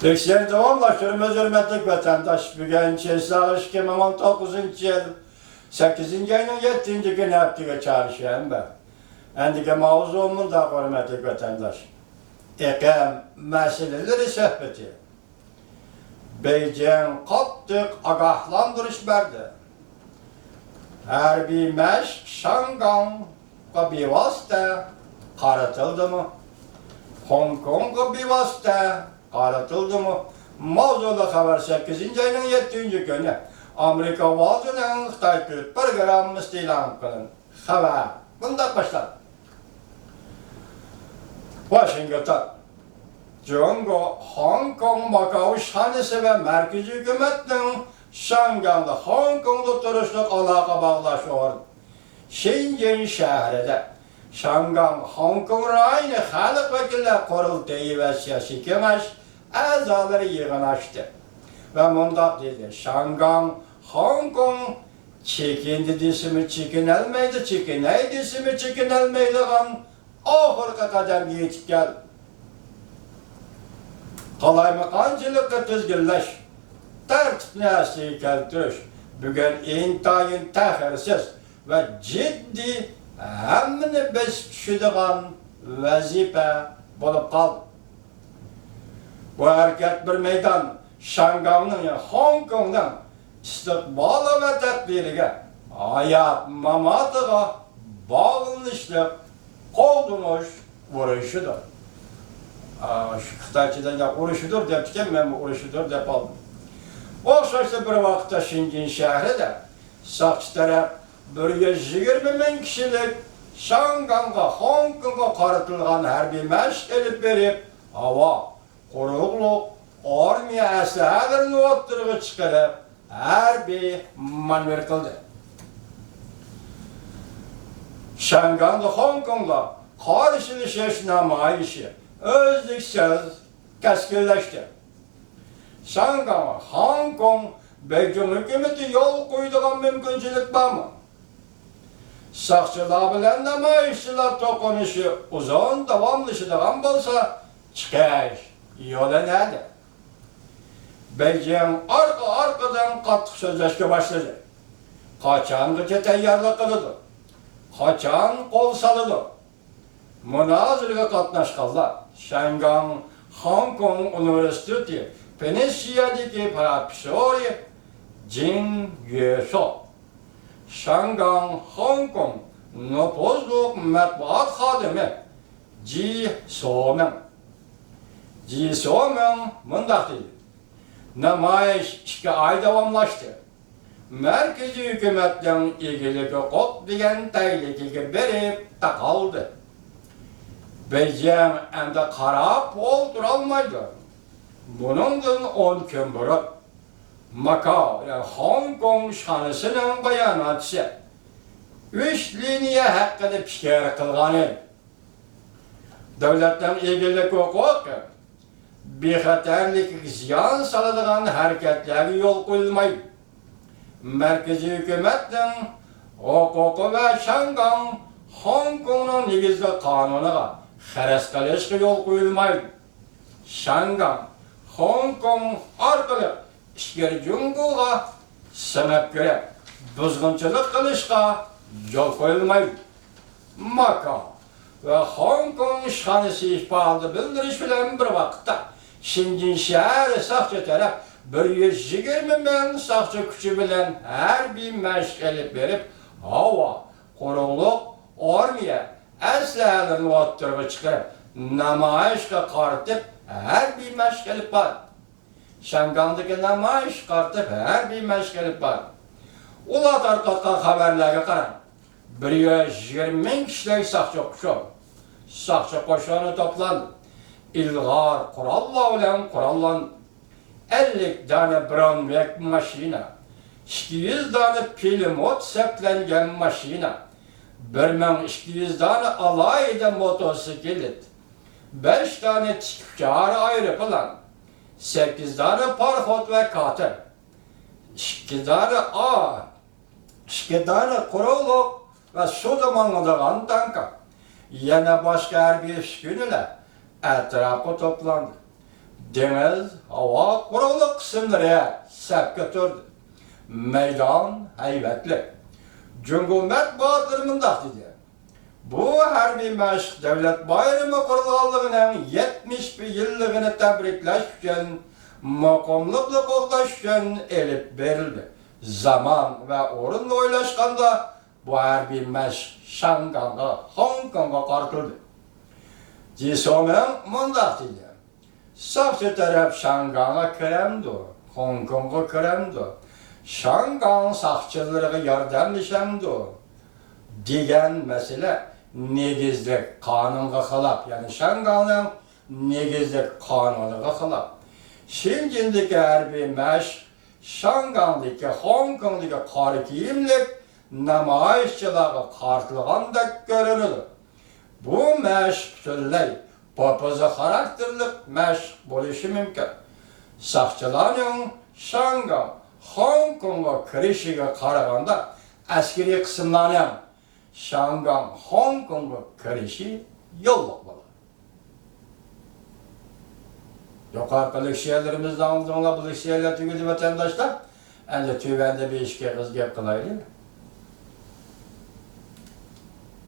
Tekstleri devamlaştırıyoruz hürmetlik vatandaş. Bugün Çeşitli 2019 yıl 8. ayının 7. günü haftiga çalışıyorum ben. Endike mavzuumun da hürmetlik vatandaş. Ekem meseleleri sohbeti. Beyceğin kattık agahlandırış verdi. Her bir meşk Şangan'a bir vasıta karatıldı mı? Hong Kong'a bir vasıta karatıldı mı? Mavzuda haber 8. ayının 7. günü Amerika vazının Xitay Türk programımız ilan kılın. Haber. Bunda başlar. Washington. Cumhurbaşkanı Hong Kong Macao Şanesi ve merkezi hükümetin Şangang'da Hong Kong'da turuşluk alaka bağlaşıyor. Shenzhen şehrinde Şangang Hong Kong rayını halk vekiller kurultayı ve siyasi kengeş azaları yığınlaştı. Ve mundak dedi, Şangang Hong Kong çekindi desimi çekinelmeydi, çekiney desimi çekinelmeydi gan ahırka kadar yetip geldi. Kalaymakancılıkla tizgirleş, tertip niyasi keltiriş, bugün intayın tehirsiz ve ciddi hemmini besişidigan vazife bulup kaldı. Bu hareket bir meydan, Şangang'ın yani Hong Kong'dan istikbalı ve takdirine, hayat mamatıga bağlanışlık, koldunuş vuruşudur. Şu Xitayçıdan ya uruşudur depken ben uruşudur dep aldım. Okşaşta bir vakitte Shenzhen şehri de sakçı taraf 120 bin kişilik Şangang'a, Hong Kong'a karatılgan harbiy meşk elip verip hava, kurukluk, armiya eslahelerini ortaya çıkarıp harbiy manevra kıldı. Şangang'da, Hong Kong'da karşılaşış namayışı özlüksüz keskinleşti. Şangang'a, Hong Kong, Beijing hükümeti yol koyduğun mümkünçülük var mı? Sakçılar bilen namayışçılar tokunuşu uzun devamlışıdığın bolsa çıkış yolu nerede? Beijing arkadan katlık sözleşme başladı. Kaçan gıcı teyyarlık kılıdı. Kaçan kol salıdı. Münazırga katnaşkanlar Şangang Hong Kong Üniversitesi Pennsylvania'daki profesörü Jin Yuesho, Şangang Hong Kong Nüfuzluk Matbuat Hadimi Ji Somen. Ji Somen mındak dedi. Namayiş 2 ay devamlaştı. Merkezi hükümetten ilgili hukuk diyen tehlikeli berip takıldı. Beijing ende karap olduralmaydı. Bunundan 10 gün beri Macao, yani Hong Kong şanısının bayanatçı 3 linye hakkında fikir kılganı. Devletten ilgili hukuk bir haterlik ziyan salıdığın hareketleri yol koyulmaydı. Merkezi hükümetin hukuku ve Şangang Hong Kong'un negizli kanununa xeres kalışkı yol koyulmaydı. Şangang Hong Kong arkalı işgeri cunguğa sebep göre buzgunçılık kılışka yol koyulmaydı. Macao ve Hong Kong şanısı ihbarlı bildiriş bilen bir vakitte Shenzhen şehri sakçı taraf 120 bin sakçı küçü bilen her bir meşk elip verip hava, kurukluk, armiya eslahelerini ortaya çıkarıp namayışka kartıp her bir meşk elip var. Şangang'daki namayış kartıp her bir meşk elip var. Ulat arkadan haberlere karan 120 bin kişilik sakçı kuşu. Sakçı koşanı toplandı. İlgar kuralla olan kurallandı. 50 tane Brownback maşina, 200 tane pilimot seplengen maşina, 1200 tane alayda motosiklet, 5 tane tüccar aeroplan, 8 tane parhot ve katır, 2 tane ağ, 2 tane kuruluk ve su zamanlıdığın tanka. Yine başka her bir günüyle etrafı toplandı. deniz, hava kurulu kısımları sepke turdu. Meydan hayvetli. Cumhuriyet Bahadır'ımında dedi. Bu harbiy meşk devlet bayramı kurulganlığının 70 yıllığını tebrikleş için, makamlıkla qo'llash için elip verildi. Zaman ve orun oylaşkanda bu harbiy meşk Şanganga, Hong Kong'a qartıldı. Jisomen mundaq dedi. Sakçı taraf Şangang'a kiremdi, Hong Kong'a kiremdi. Şangang sakçıları yardımlaşamdı. Degan mesele negizlik kanunga xilaf, yani Şangang'ın negizlik kanunuga xilaf. Şinjindeki harbiy meşk Şangang'daki, Hong Kong'daki qora kiyimlik namoyishchilarga qartilgandek görünüdü. Bu meşk butunlay popuza xarakterlik meşk bo'lishi mumkin. Saqchilarning Şangang, Hong Kong'a kirishiga qaraganda askeri qismlarni ham Şanggang, Hong Kong'a kirishi yo'lliq bo'ladi. Yuqorqi she'rlarimizdan oldinlar bu she'rlar tugadi vatandoshlar. Endi tuvanda 5 ga gap qilaylik.